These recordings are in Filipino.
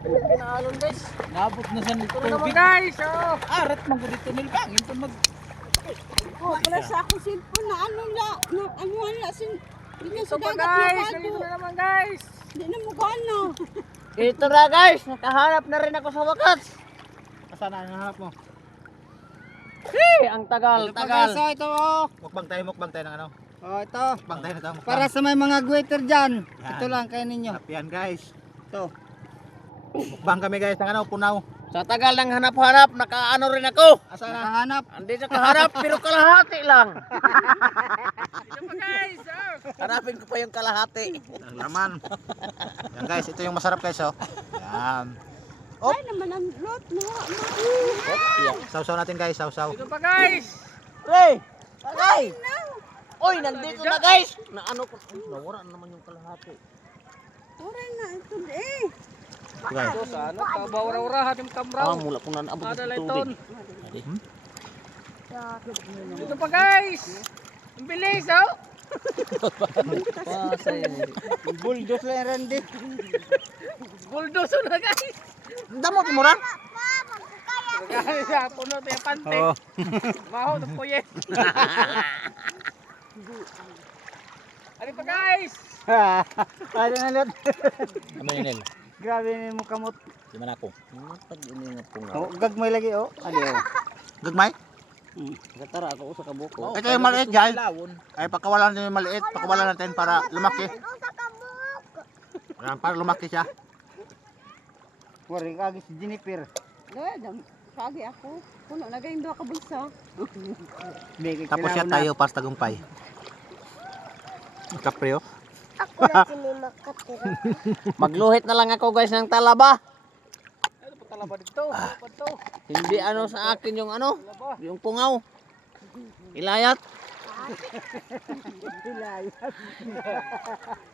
Pinaalon guys. Nabot na sa Ito na naman guys. Oh. Arat man ko dito nilbang. Ito mag... Oh, wala sa ako cellphone na ano na sin. Dito Ito sa pa dagat na guys. bago. Ganito na naman guys. Hindi na mo ano. Ito na guys. Nakahanap na rin ako sa wakas. Saan ang hanap mo? Ang tagal. Ito pa guys, oh, ito oh. Mukbang tayo ng ano? Oh, ito. Mukbang tayo na ito. Para sa may mga waiter dyan. Yan. Ito lang kayo ninyo. Yan guys. Ito. Mukbang kami guys ng ano, punaw. Sa tagal ng hanap-hanap, nakaano rin ako. Asan na? Hanap. Andito kaharap pero kalahati lang. Ito pa guys. Hanapin ko pa yung kalahati. Ang laman. Yan guys, ito yung masarap guys oh. Yan. Ay naman ang lot no. Sausaw natin guys, sausaw. Ito pa guys. Pre. Tagay. Oy, nandito na guys. Na ano ko. Nawara naman yung kalahati. Ora na ito eh. Guys. Ito sa ano, kabawra-wra hatim kamraw. Mula ko na naabot Ada ng layton. tubig. Ito pa guys. Ang bilis oh. Bulldoze lang Randy. Bulldozo na guys. Damo timuran. Guys, puno tayo pante. Oh. Maho ng puyet. Ano pa guys? Ano na lang. Ano yun, El? Grabe ni mo kamot. Di man ako. Matag ini nga po nga. Oh, gagmay lagi oh. Ano oh. Gagmay? Katara ako sa kabuko. Ito yung maliit guys. Ay pakawalan natin yung maliit, pakawalan natin para lumaki. Ayan, para lumaki siya. Wari kagi si Jennifer. Dam kagi ako. Puno na gayong duha ka bulsa. Tapos siya tayo para sa tagumpay. Kaprio. Ako na sini makatira. Magluhit na lang ako guys ng talaba. Ano pa talaba dito? Ano pa to? Hindi ano sa akin yung ano, yung pungaw. Ilayat.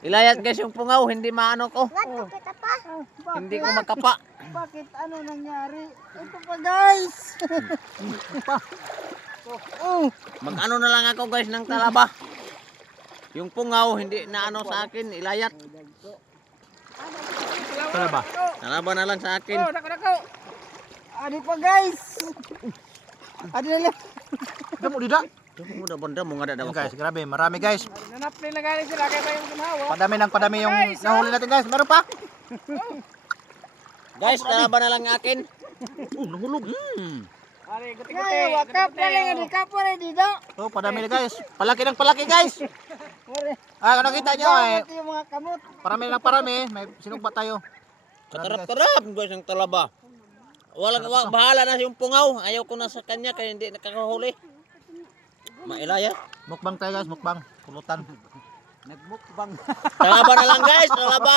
Ilayat guys yung pungaw, hindi maano ko. Kita pa. Hindi ko makapa. Bakit ano nangyari? Ito pa guys. Mag-ano na lang ako guys ng talaba. Yung pungaw hindi na ano sa akin, ilayat. Talaba. Talaba na lang sa akin. Ano pa guys? Ano na lang. Damo dida. Yung muda banda mo nga daw Yan ako. guys, grabe, marami guys. Nanap nila galing sila kaya yung ginawa. Padami yung nahuli natin guys. Meron pa? Guys, talaba na lang akin. Nahulog. Ay, wakap na lang di kapo na dito. Oh, padami na guys. Palaki ng palaki guys. Wari. Ah, ano kita nyo eh. Ito yung mga kamot. Parami lang parami. May sinugba tayo. Katarap-tarap guys ang talaba. Bahala na yung pungaw. Ayaw ko na sa kanya kaya hindi nakakahuli. Mailaya. Mukbang tayo guys, mukbang. Kulutan. Nagmukbang. Talaba na lang guys, talaba.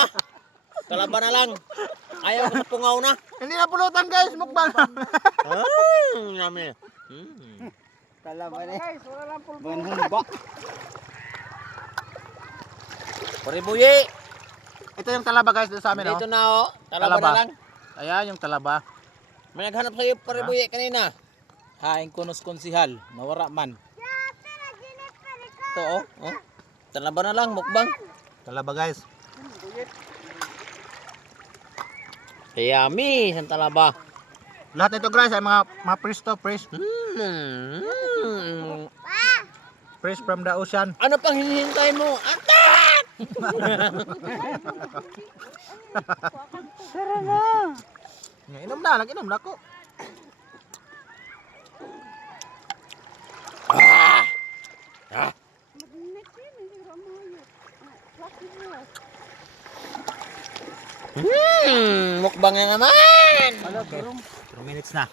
Talaba na lang. Ayaw ko sa pungaw na. Hindi na pulutan guys, mukbang. Yummy. Talaba na. Guys, wala lang pulbo. Banhumba. Paribuyi. Ito yung talaba guys dito sa amin Dito oh. na oh. Talaba Talaba. na lang. Ayan yung talaba. May naghanap sa'yo paribuyi kanina. Haing kunos konsihal. Nawara man. Ito oh. Oh. Talaba na lang, mukbang. Talaba guys. Yummy, isang talaba. Lahat nito guys ay mga fresh to, fresh. Fresh from the ocean. Ano pang hinihintay mo? Atak! Tara na. Inom na, nag-inom na ako. Mukbang na naman. 2 minutes na.